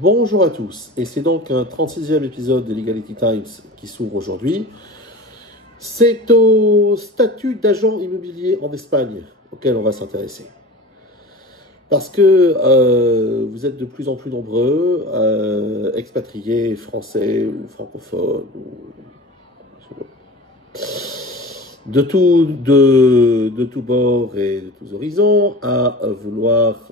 Bonjour à tous, et c'est donc un 36e épisode de Legality Times qui s'ouvre aujourd'hui. C'est au statut d'agent immobilier en Espagne auquel on va s'intéresser. Parce que vous êtes de plus en plus nombreux, expatriés français ou francophones, de tout bord et de tous horizons, à vouloir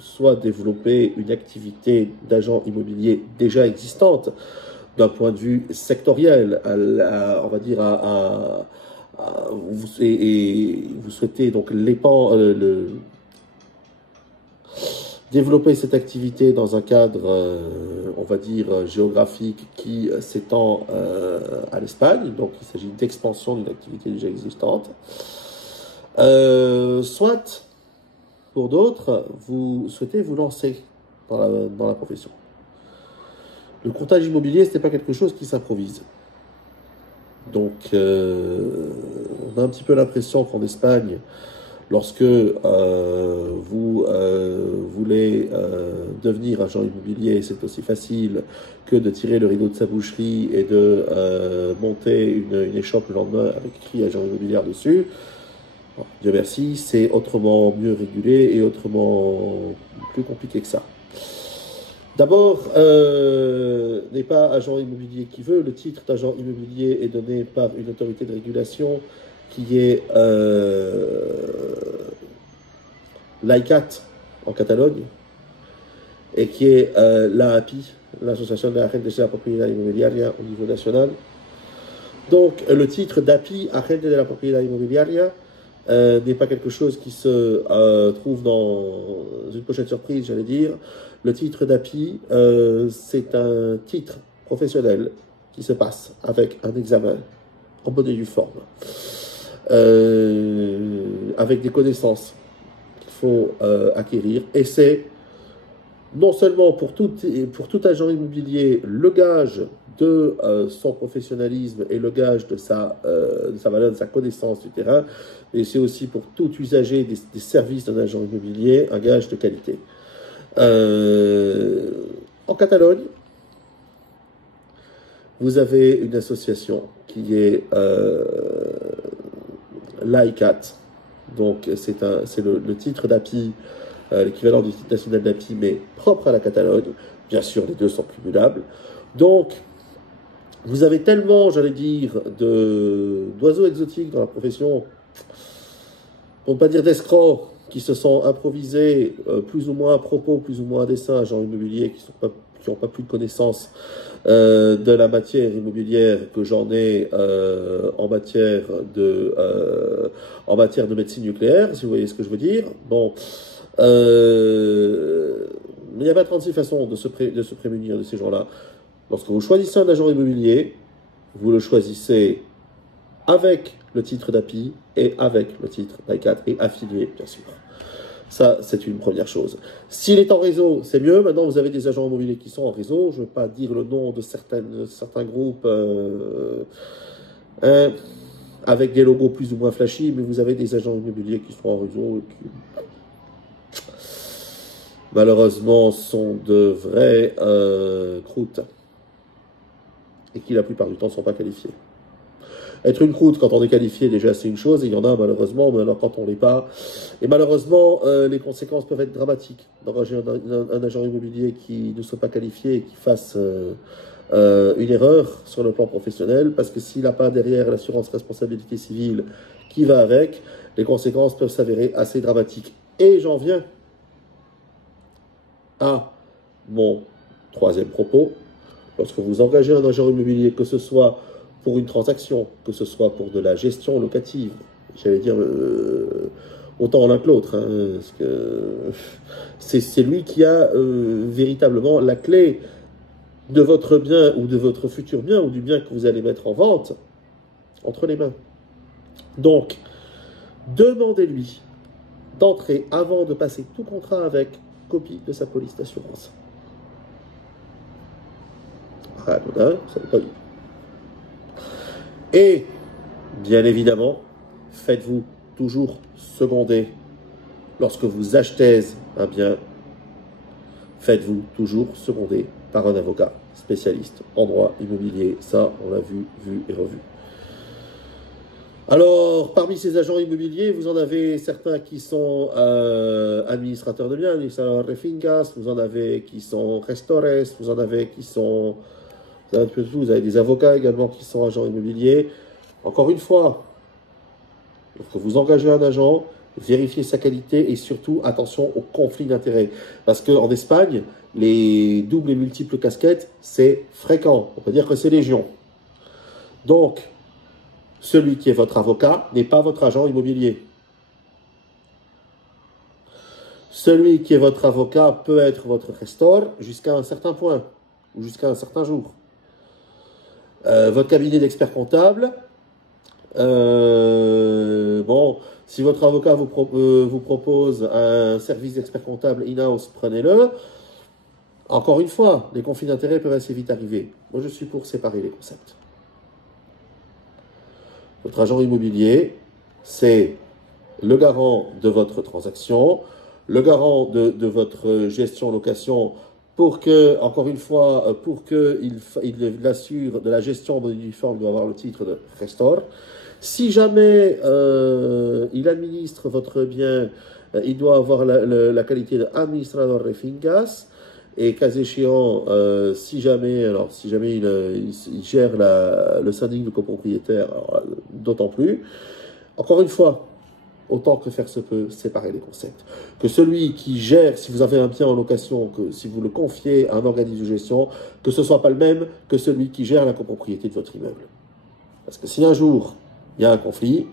soit développer une activité d'agent immobilier déjà existante d'un point de vue sectoriel, on va dire et vous souhaitez donc développer cette activité dans un cadre, on va dire, géographique qui s'étend à l'Espagne, donc il s'agit d'expansion d'une activité déjà existante. Soit, pour d'autres, vous souhaitez vous lancer dans la profession. Le courtage immobilier, ce n'est pas quelque chose qui s'improvise. Donc, on a un petit peu l'impression qu'en Espagne, lorsque vous voulez devenir agent immobilier, c'est aussi facile que de tirer le rideau de sa boucherie et de monter une échoppe le lendemain avec écrit agent immobilier dessus. Bon, Dieu merci, c'est autrement mieux régulé et autrement plus compliqué que ça. D'abord, n'est pas agent immobilier qui veut. Le titre d'agent immobilier est donné par une autorité de régulation qui est l'ICAT en Catalogne et qui est l'AAPI, l'Association de la Agente de la Propiedad Inmobiliaria au niveau national. Donc, le titre d'API, Agente de la Propiedad Inmobiliaria, n'est pas quelque chose qui se trouve dans une pochette surprise, j'allais dire. Le titre d'API, c'est un titre professionnel qui se passe avec un examen en bonne et due forme, avec des connaissances qu'il faut acquérir. Et c'est non seulement pour tout agent immobilier le gage de son professionnalisme et le gage de sa valeur, de sa connaissance du terrain, mais c'est aussi pour tout usager des services d'un agent immobilier un gage de qualité. En Catalogne, vous avez une association qui est l'ICAT, donc c'est le titre d'API, l'équivalent du titre national d'API, mais propre à la Catalogne. Bien sûr, les deux sont cumulables. Donc, vous avez tellement, j'allais dire, d'oiseaux exotiques dans la profession, pour ne pas dire d'escrocs, qui se sont improvisés plus ou moins à propos, plus ou moins à dessein, agents immobiliers qui n'ont pas plus de connaissances de la matière immobilière que j'en ai en matière de médecine nucléaire, si vous voyez ce que je veux dire. Bon, il n'y a pas 36 façons de se prémunir de ces gens-là. Lorsque vous choisissez un agent immobilier, vous le choisissez avec le titre d'API et avec le titre d'ICAT et affilié, bien sûr. Ça, c'est une première chose. S'il est en réseau, c'est mieux. Maintenant, vous avez des agents immobiliers qui sont en réseau. Je ne veux pas dire le nom de certains groupes avec des logos plus ou moins flashy, mais vous avez des agents immobiliers qui sont en réseau et qui, malheureusement, sont de vrais croûtes et qui, la plupart du temps, ne sont pas qualifiés. Être une croûte quand on est qualifié, déjà, c'est une chose, et il y en a malheureusement, mais alors quand on l'est pas. Et malheureusement, les conséquences peuvent être dramatiques d'engager un agent immobilier qui ne soit pas qualifié et qui fasse une erreur sur le plan professionnel, parce que s'il n'a pas derrière l'assurance responsabilité civile qui va avec, les conséquences peuvent s'avérer assez dramatiques. Et j'en viens à mon troisième propos. Lorsque vous engagez un agent immobilier, que ce soit pour une transaction, que ce soit pour de la gestion locative, j'allais dire autant l'un que l'autre, hein, parce que c'est lui qui a véritablement la clé de votre bien ou de votre futur bien ou du bien que vous allez mettre en vente entre les mains. Donc, demandez-lui d'entrer avant de passer tout contrat avec copie de sa police d'assurance. Ah, ça n'est pas eu. Et, bien évidemment, faites-vous toujours seconder lorsque vous achetez un bien. faites-vous toujours seconder par un avocat spécialiste en droit immobilier. Ça, on l'a vu et revu. Alors, parmi ces agents immobiliers, vous en avez certains qui sont administrateurs de biens, administrateurs de fincas, vous en avez qui sont gestores, vous en avez qui sont... Vous avez un peu de tout, vous avez des avocats également qui sont agents immobiliers. Encore une fois, lorsque vous engagez un agent, vérifiez sa qualité et surtout, attention au conflit d'intérêts. Parce qu'en Espagne, les doubles et multiples casquettes, c'est fréquent. On peut dire que c'est légion. Donc, celui qui est votre avocat n'est pas votre agent immobilier. Celui qui est votre avocat peut être votre gestor jusqu'à un certain point, ou jusqu'à un certain jour. Votre cabinet d'expert comptable, bon, si votre avocat vous propose un service d'expert comptable in-house, prenez-le. Encore une fois, les conflits d'intérêts peuvent assez vite arriver. Moi, je suis pour séparer les concepts. Votre agent immobilier, c'est le garant de votre transaction, le garant de votre gestion-location pour que, encore une fois, pour qu'il assure de la gestion de l'uniforme, il doit avoir le titre de gestor. Si jamais il administre votre bien, il doit avoir la qualité d'administrador de fincas. Et cas échéant, si jamais il gère le syndic de copropriétaire, d'autant plus. Encore une fois, autant que faire se peut, séparer les concepts. Que celui qui gère, si vous avez un bien en location, que si vous le confiez à un organisme de gestion, que ce ne soit pas le même que celui qui gère la copropriété de votre immeuble. Parce que si un jour, il y a un conflit,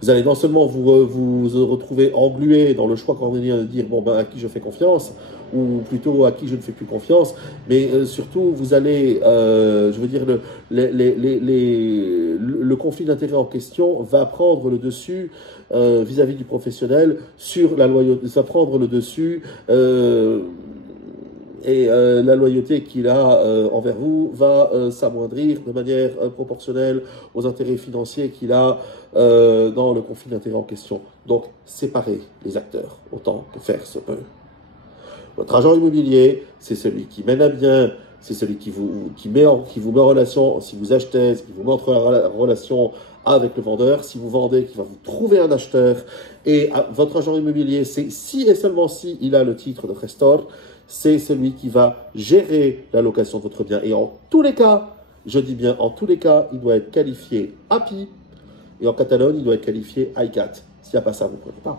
vous allez non seulement vous retrouver englué dans le choix cornélien de dire bon ben à qui je fais confiance ou plutôt à qui je ne fais plus confiance, mais surtout vous allez, je veux dire le conflit d'intérêts en question va prendre le dessus vis-à-vis du professionnel sur la loyauté, va prendre le dessus et la loyauté qu'il a envers vous va s'amoindrir de manière proportionnelle aux intérêts financiers qu'il a dans le conflit d'intérêts en question. Donc, séparez les acteurs autant que faire se peut. Votre agent immobilier, c'est celui qui mène à bien, c'est celui qui vous met en relation, si vous achetez, qui vous met en relation avec le vendeur, si vous vendez, qui va vous trouver un acheteur. Et votre agent immobilier, c'est si et seulement si il a le titre de gestor, c'est celui qui va gérer la location de votre bien. Et en tous les cas, je dis bien en tous les cas, il doit être qualifié API. Et en Catalogne, il doit être qualifié ICAT. S'il n'y a pas ça, vous ne prenez pas.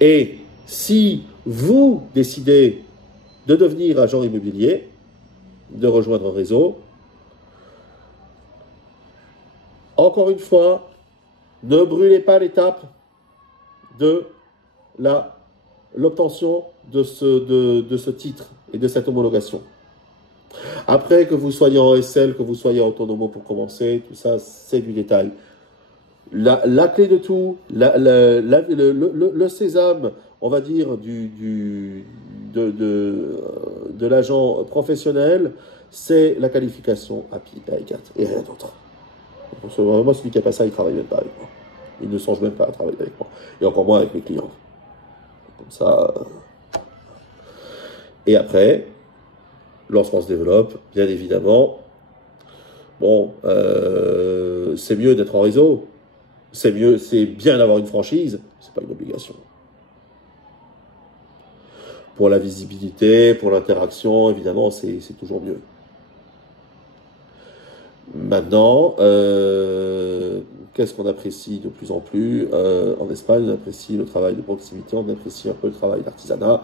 Et si vous décidez de devenir agent immobilier, de rejoindre un réseau, encore une fois, ne brûlez pas l'étape de l'obtention de ce titre et de cette homologation. Après, que vous soyez en SL, que vous soyez autonome pour commencer, tout ça, c'est du détail. La clé de tout, le sésame, on va dire, de l'agent professionnel, c'est la qualification API et ICAT, et rien d'autre. Moi, celui qui n'a pas ça, il ne travaille même pas avec moi. Il ne songe même pas à travailler avec moi. Et encore moins avec mes clients. Comme ça. Et après, lorsqu'on se développe, bien évidemment, bon, c'est mieux d'être en réseau. C'est bien d'avoir une franchise. C'est pas une obligation. Pour la visibilité, pour l'interaction, évidemment, c'est toujours mieux. Maintenant, qu'est-ce qu'on apprécie de plus en plus en Espagne? On apprécie le travail de proximité, on apprécie un peu le travail d'artisanat.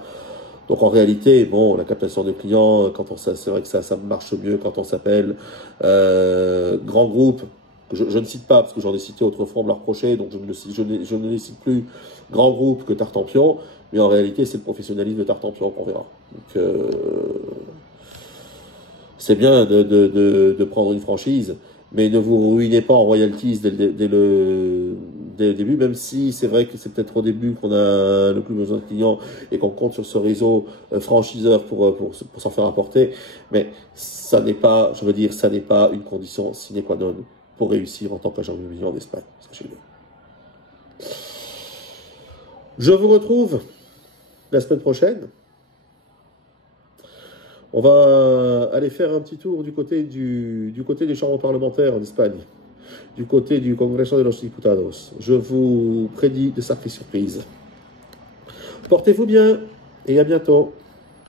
Donc en réalité, bon, la captation de clients, c'est vrai que ça marche mieux quand on s'appelle grand groupe. Je ne cite pas, parce que j'en ai cité autrefois, on me l'a reproché, donc je ne les cite plus grand groupe que Tartampion, mais en réalité, c'est le professionnalisme de Tartampion qu'on verra. Donc, c'est bien de prendre une franchise, mais ne vous ruinez pas en royalties dès le début, même si c'est vrai que c'est peut-être au début qu'on a le plus besoin de clients et qu'on compte sur ce réseau franchiseur pour s'en faire apporter, mais ça n'est pas, je veux dire, ça n'est pas une condition sine qua non pour réussir en tant qu'agent immobilier en Espagne. Sachez-le. Je vous retrouve la semaine prochaine, on va aller faire un petit tour du côté des chambres parlementaires en Espagne, du côté du Congreso de los Diputados. Je vous prédis de sacrées surprises. Portez-vous bien et à bientôt.